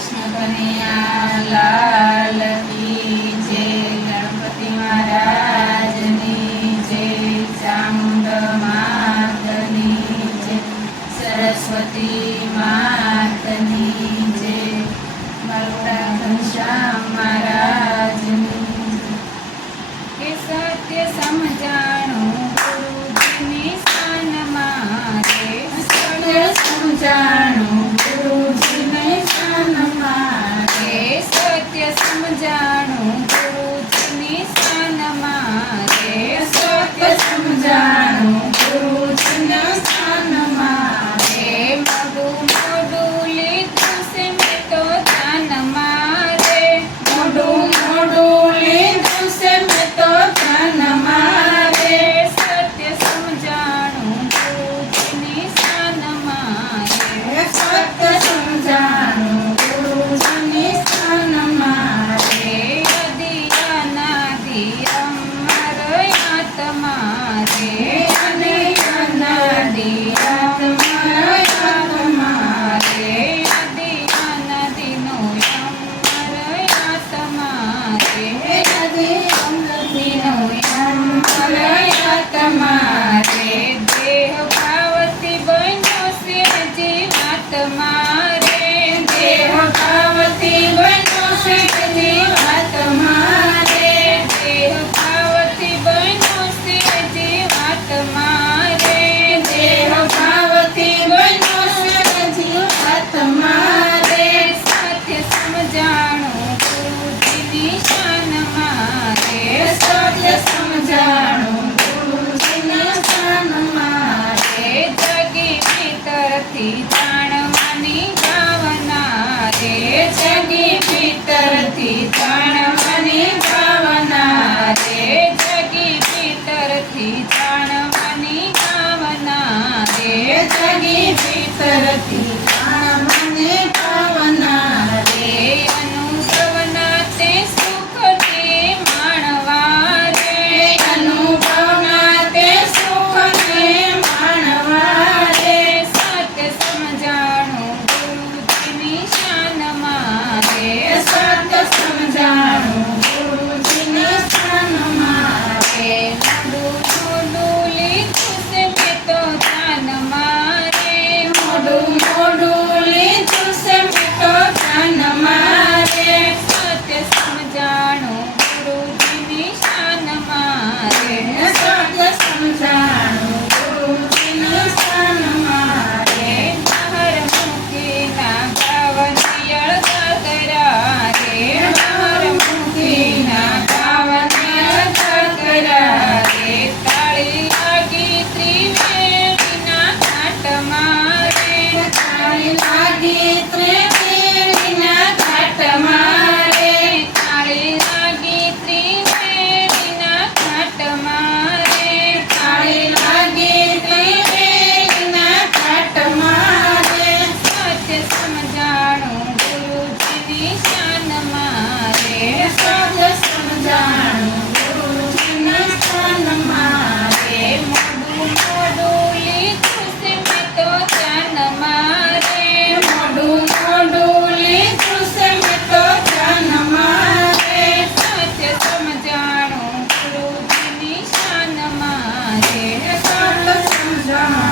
Krishna Kanaiya Puja. સમજાણું શાન મારે જગી ભીતરથી જાણવાની programa.